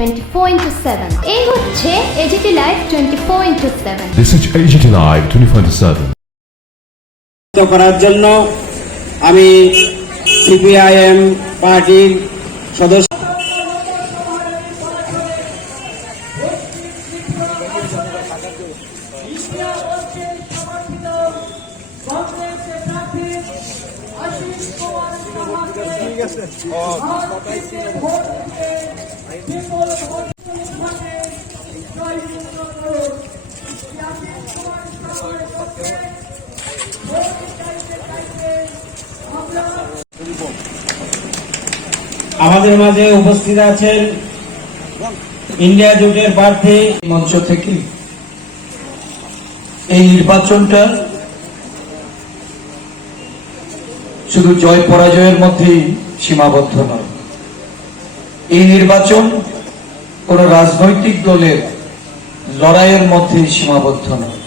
24/7 এই হচ্ছে AGT live 24/7 This is AGT Live 24/7 করার জন্য আমি সিপিআইএম পার্টির সদস্য আমাদের মাঝে উপস্থিত আছেন ইন্ডিয়া জোটের প্রার্থী মঞ্চ থেকে এই নির্বাচনটা শুধু জয় পরাজয়ের মধ্যেই সীমাবদ্ধ নয়। এই নির্বাচন কোন রাজনৈতিক দলের লড়াইয়ের মধ্যেই সীমাবদ্ধ নয়।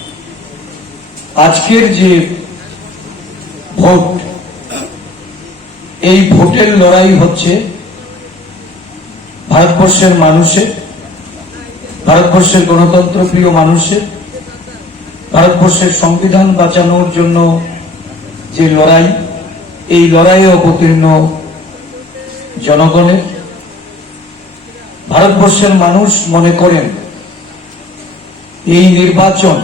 আজকের যে ভোট, এই ভোটের লড়াই হচ্ছে ভারতবর্ষের মানুষের, ভারতবর্ষের গণতন্ত্র প্রিয় মানুষের, ভারতবর্ষের সংবিধান বাঁচানোর জন্য যে লড়াই, এই লড়াইয়ে অবতীর্ণ জনগণের। ভারতবর্ষের মানুষ মনে করেন এই নির্বাচন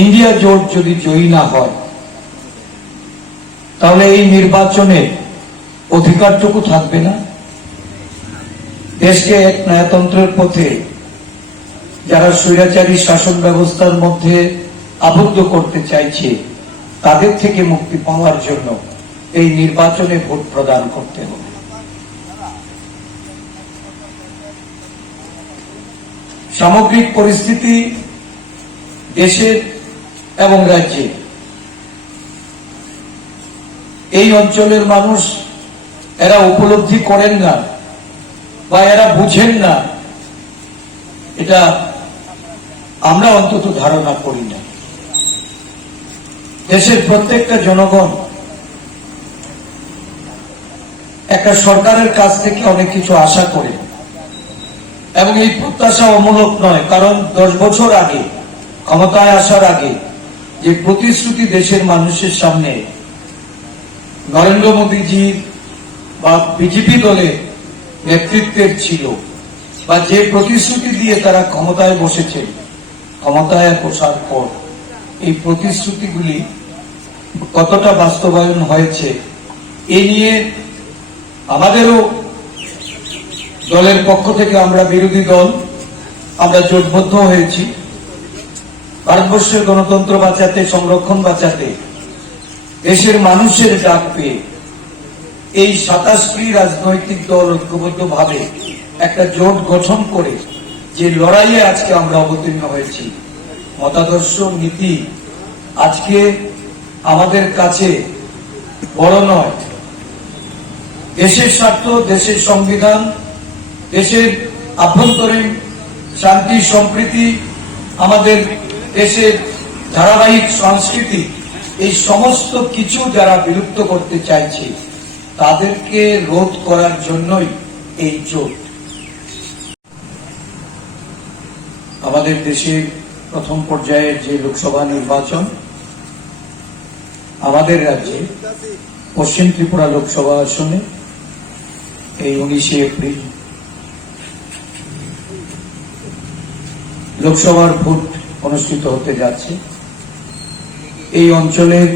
ইন্ডিয়া জোট যদি জয়ী না হয় তাহলে এই নির্বাচনে অধিকারটুকু থাকবে না। দেশকে এক ন্যায়তন্ত্রের পথে যারা স্বৈরাচারী শাসন ব্যবস্থার মধ্যে আবদ্ধ করতে চাইছে তাদের থেকে মুক্তি পাওয়ার জন্য এই নির্বাচনে ভোট প্রদান করতে হবে। সামগ্রিক পরিস্থিতি দেশের এবং রাজ্যে, এই অঞ্চলের মানুষ এরা উপলব্ধি করেন না বা এরা বুঝেন না, এটা আমরা অন্তত ধারণা করি না। দেশের প্রত্যেকটা জনগণ একটা সরকারের কাছ থেকে অনেক কিছু আশা করে, এবং এই প্রত্যাশা অমূলক নয়। কারণ 10 বছর আগে ক্ষমতায় আসার আগে যে প্রতিশ্রুতি দেশের মানুষের সামনে নরেন্দ্র মোদীজির বা বিজেপি দলের নেতৃত্বের ছিল, বা যে প্রতিশ্রুতি দিয়ে তারা ক্ষমতায় বসেছে, ক্ষমতায় বসার পর এই প্রতিশ্রুতিগুলি কতটা বাস্তবায়ন হয়েছে এ নিয়ে আমাদেরও দলের পক্ষ থেকে, আমরা বিরোধী দল, আমরা জোটবদ্ধ হয়েছি ভারতবর্ষের গণতন্ত্র বাঁচাতে, সংরক্ষণ বাঁচাতে, দেশের মানুষের ডাক পেয়ে এই 27টি রাজনৈতিক দল ঐক্যবদ্ধভাবে একটা জোট গঠন করে যে লড়াইয়ে আজকে আমরা অবতীর্ণ হয়েছি। মতাদর্শ নীতি আজকে আমাদের কাছে বড় নয়। দেশের স্বার্থ, দেশের সংবিধান, দেশের আভ্যন্তরীণ শান্তি সম্প্রীতি, আমাদের দেশের ধারাবাহিক সংস্কৃতি, এই সমস্ত কিছু যারা বিলুপ্ত করতে চাইছে তাদেরকে রোধ করার জন্যই এই জোট। আমাদের দেশের প্রথম পর্যায়ের যে লোকসভা নির্বাচন, আমাদের রাজ্যে পশ্চিম ত্রিপুরা লোকসভা আসনে এই 19শে এপ্রিল লোকসভার ভোট অনুষ্ঠিত হতে যাচ্ছে। এই অঞ্চলের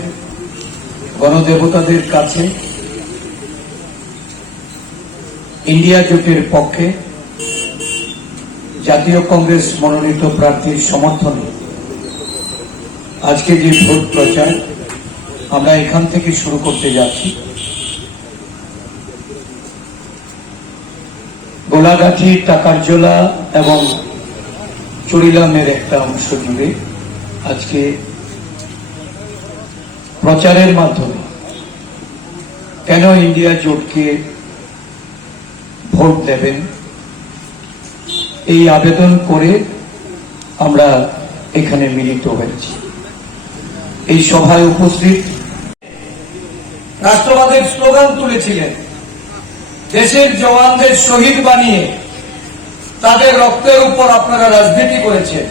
গণদেবতাদের কাছে ইন্ডিয়া জোটের পক্ষে জাতীয় কংগ্রেস মনোনীত প্রার্থীর সমর্থনে আজকে যে ভোট প্রচার আমরা এখান থেকে শুরু করতে যাচ্ছি, গোলাগাছি, টাকারজোলা এবং চুরিলামের একটা অংশ জুড়ে আজকে প্রচারের মাধ্যমে কেন ইন্ডিয়া জোটকে ভোট দেবেন এই আবেদন করে আমরা এখানে মিলিত হয়েছি। এই সভায় উপস্থিত রাষ্ট্রবাদের স্লোগান তুলেছিলেন দেশের জওয়ানদের শহীদ বানিয়ে তাদের রক্তের উপর আপনারা রাজনীতি করেছেন,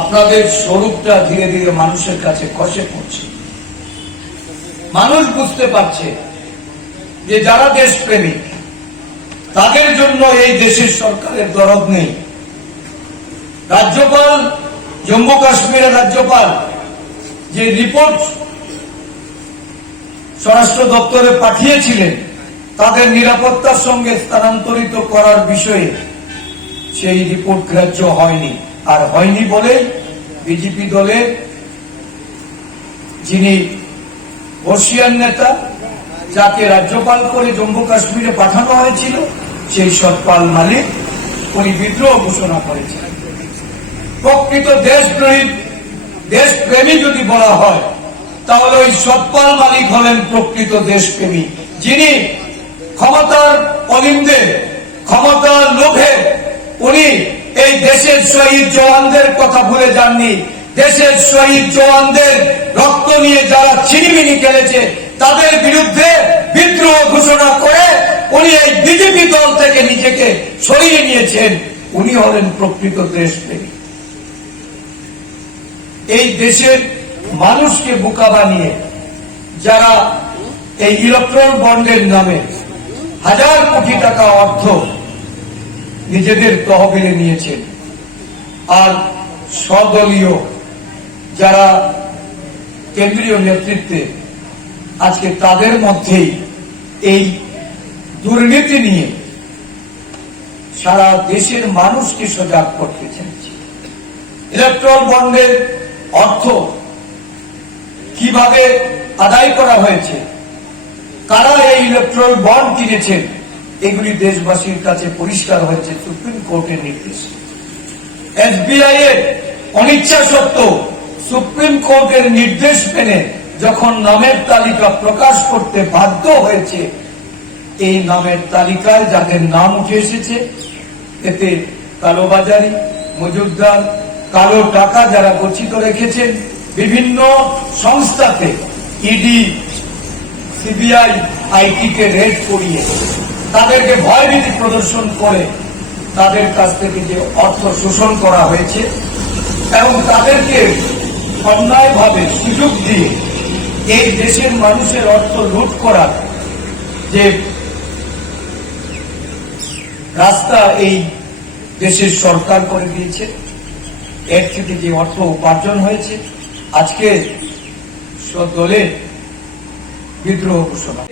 আপনাদের স্বরূপটা ধীরে ধীরে মানুষের কাছে খসে পড়ছে। মানুষ বুঝতে পারছে যে যারা দেশপ্রেমিক তাদের জন্য এই দেশের সরকারের দরদ নেই। রাজ্যপাল, জম্মু কাশ্মীরের রাজ্যপাল যে রিপোর্ট স্বরাষ্ট্র দপ্তরে পাঠিয়েছিলেন তাদের নিরাপত্তার সঙ্গে স্থানান্তরিত করার বিষয়ে, সেই রিপোর্ট গ্রাহ্য হয়নি। আর হয়নি বলে বিজেপি দলের যিনি বর্ষিয়ান নেতা, যাকে রাজ্যপাল করে জম্মু কাশ্মীরে পাঠানো হয়েছিল, সেই সতপাল মালিক উনি বিদ্রোহ ঘোষণা করেছিলেন। প্রকৃত দেশপ্রেমী যদি বলা হয় তাহলে ওই সতপাল মালিক হলেন প্রকৃত দেশপ্রেমী, যিনি ক্ষমতার অলিন্দে, ক্ষমতার লোভে উনি এই দেশের শহীদ জওয়ানদের কথা ভুলে যাননি। দেশের শহীদ জওয়ানদের রক্ত নিয়ে যারা ছিনিমিনি খেলেছে তাদের বিরুদ্ধে বিদ্রোহ ঘোষণা করে উনি এই বিজেপি দল থেকে নিজেকে সরিয়ে নিয়েছেন। উনি হলেন প্রকৃত দেশপ্রেমী। এই দেশের মানুষকে বোকা বানিয়ে যারা এই ইলেকট্রল বন্ডের নামে হাজার কোটি টাকা অর্থ নিজেদের তহবিলে নিয়েছেন, আর স্বদলীয় যারা কেন্দ্রীয় নেতৃত্বে আজকে তাদের মধ্যেই এই দুর্নীতি নিয়ে সারা দেশের মানুষকে সজাগ করতে চাইছে। ইলেকট্রল বন্ডের অর্থ কিভাবে আদায় করা হয়েছে, কারা এই ইলেকট্রল বন্ড কিনেছেন, এগুলি দেশবাসীর কাছে পরিষ্কার হয়েছে সুপ্রিম কোর্টের নির্দেশে। এসবিআই এর অনিচ্ছা সত্ত্বেও সুপ্রিম কোর্টের নির্দেশ মেনে যখন নামের তালিকা প্রকাশ করতে বাধ্য হয়েছে, এই নামের তালিকায় যাদের নাম উঠে এসেছে এতে কালোবাজারি, মজুদদার, কালো টাকা যারা গচ্ছিত রেখেছেন বিভিন্ন সংস্থাতে, ইডি, সিবিআই, আইটি কে রেড করিয়ে তাদেরকে ভয়ভীতি প্রদর্শন করে তাদের কাছ থেকে যে অর্থ শোষণ করা হয়েছে এবং তাদেরকে অন্যায়ভাবে সুযোগ দিয়ে এই দেশের মানুষের অর্থ লুট করার যে রাস্তা এই দেশের সরকার করে দিয়েছে, এর থেকে যে অর্থ উপার্জন হয়েছে, আজকে দলে বিদ্রোহ ঘোষণা।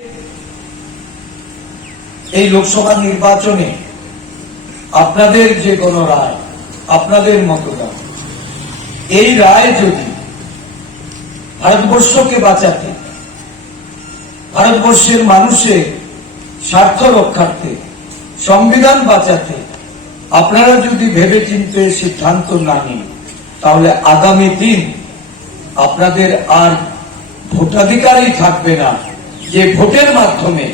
এই লোকসভা নির্বাচনে আপনাদের যে কোনো রায়, আপনাদের মতদান, এই রায় যদি ভারতবর্ষকে বাঁচাতে, ভারতবর্ষের মানুষের স্বার্থ রক্ষার্থে, সংবিধান বাঁচাতে আপনারা যদি ভেবেচিন্তে সিদ্ধান্ত না নিন, তাহলে আগামী দিন আপনাদের আর ভোটাধিকারই থাকবে না যে ভোটের মাধ্যমে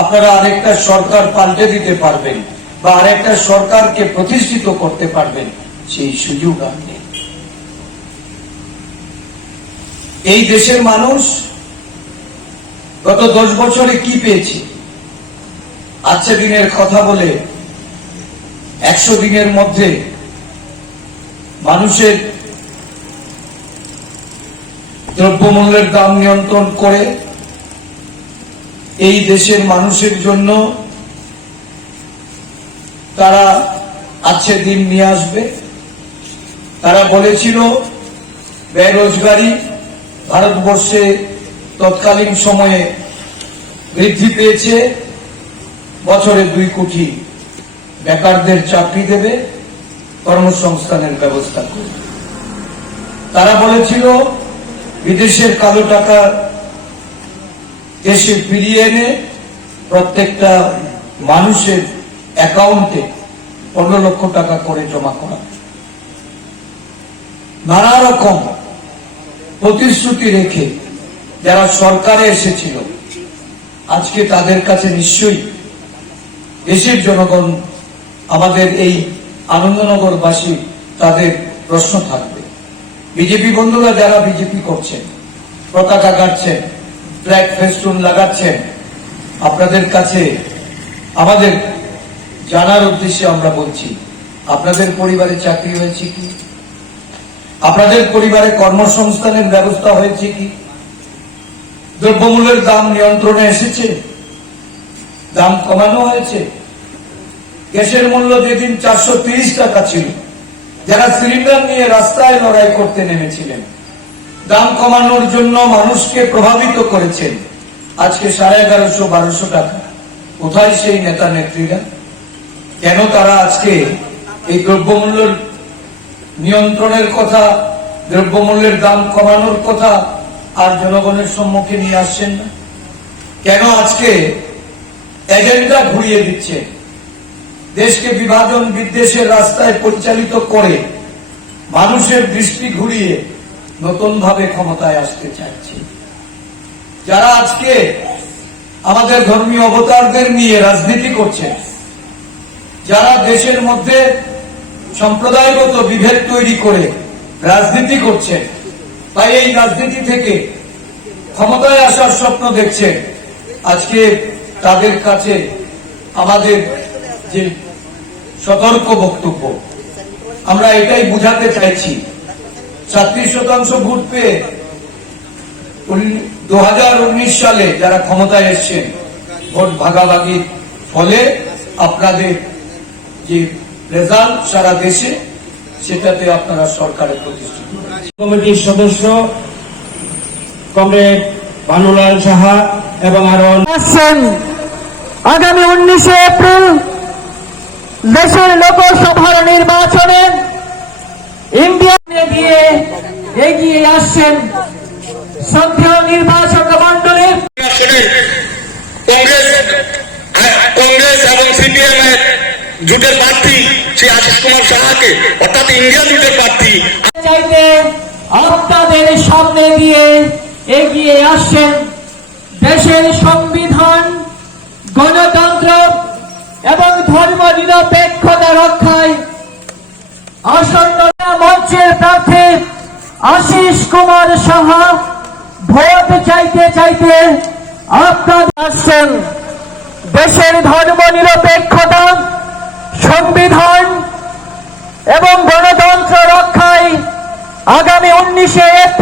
আপনারা আরেকটা সরকার পাল্টে দিতে পারবেন বা আরেকটা সরকারকে প্রতিষ্ঠিত করতে পারবেন, সেই সুযোগ আর নেই। এই দেশের মানুষ গত 10 বছরে কি পেয়েছে? আজকে দিনের কথা বলে 100 দিনের মধ্যে মানুষের দ্রব্যমূল্যের দাম নিয়ন্ত্রণ করে এই দেশের মানুষের জন্য তারা আছে দিন নিয়ে আসবে। তারা বলেছিল বেরোজগারি ভারতবর্ষে তৎকালীন সময়ে বৃদ্ধি পেয়েছে, বছরে 2 কোটি বেকারদের চাকরি দেবে, কর্মসংস্থানের ব্যবস্থা করবে। তারা বলেছিল বিদেশের কালো টাকা দেশে ফিরিয়ে এনে প্রত্যেকটা মানুষের অ্যাকাউন্টে 15 লক্ষ টাকা করে জমা করা। নানা রকম প্রতিশ্রুতি রেখে যারা সরকারে এসেছিল, আজকে তাদের কাছে নিশ্চয়ই দেশের জনগণ, আমাদের এই আনন্দনগরবাসী, তাদের প্রশ্ন থাকবে। বিজেপি বন্ধুরা যারা বিজেপি করছেন, পতাকা কাটছেন, ফ্ল্যাগ ফেস্টুন লাগাচ্ছেন, আপনাদের কাছে আমাদের জানার উদ্দেশ্যে আমরা বলছি, আপনাদের পরিবারে চাকরি হয়েছে কি? আপনাদের পরিবারে কর্মসংস্থানের ব্যবস্থা হয়েছে কি? দ্রব্যমূল্যের দাম নিয়ন্ত্রণে এসেছে? দাম কমানো হয়েছে? গ্যাসের মূল্য যেদিন 430 টাকা ছিল, যারা সিলিন্ডার নিয়ে রাস্তায় লড়াই করতে নেমেছিলেন, দাম কমানোর জন্য মানুষকে প্রভাবিত করেছেন, আজকে 1150-1200 টাকা। কোথায় সেই নেতা নেত্রীরা? কেন তারা আজকে এই দ্রব্যমূল্যের নিয়ন্ত্রণের কথা, দ্রব্যমূল্যের দাম কমানোর কথা আর জনগণের সম্মুখে নিয়ে আসছেন না? কেন আজকে এজেন্ডা ঘুরিয়ে দিচ্ছে, দেশকে বিভাজন বিদ্বেষের রাস্তায় পরিচালিত করে মানুষের দৃষ্টি ঘুরিয়ে নতুন ভাবে ক্ষমতায় আসতে চাইছে? যারা আজকে আমাদের ধর্মীয় অবতারদের নিয়ে রাজনীতি করছে, যারা দেশের মধ্যে সম্প্রদায়গত বিভেদ তৈরি করে রাজনীতি করছে, তাই এই রাজনীতি থেকে ক্ষমতায় আসার স্বপ্ন দেখছে, আজকে তাদের কাছে আমাদের যে সতর্ক বক্তব্য, আমরা এটাই বুঝাতে চাইছি। 37% ভোট পেয়ে 2019 সালে যারা ক্ষমতায় এসছেন, ভোট ভাগাভাগির ফলে আপনাদের যে রেজাল্ট সারা দেশে, সেটাতে আপনারা সরকারের প্রতিষ্ঠিত। কমিটির সদস্য কমরেড ভানুলাল সাহা এবং আরো আসছেন আগামী 19 এপ্রিল দেশের লোকসভার নির্বাচনে ইন্ডিয়া দিয়ে এগিয়ে আসছেন শ্রদ্ধেয় নির্বাচক মন্ডলী। কংগ্রেস এবং সিপিএম এর জোটের প্রার্থী শ্রী আশিস কুমার সাহাকে, অর্থাৎ ইন্ডিয়া জোটের প্রার্থী চাইতে আপনাদের সামনে দিয়ে এগিয়ে আসছেন দেশের সংবিধান, গণতন্ত্র এবং ধর্ম নিরপেক্ষতা রক্ষায় আসন্ন মঞ্চের প্রার্থী আশিস কুমার সাহা। ভোট চাইতে চাইতে আপনারা আসছেন দেশের ধর্ম নিরপেক্ষতা, সংবিধান এবং গণতন্ত্র রক্ষায় আগামী 19 এপ্রিল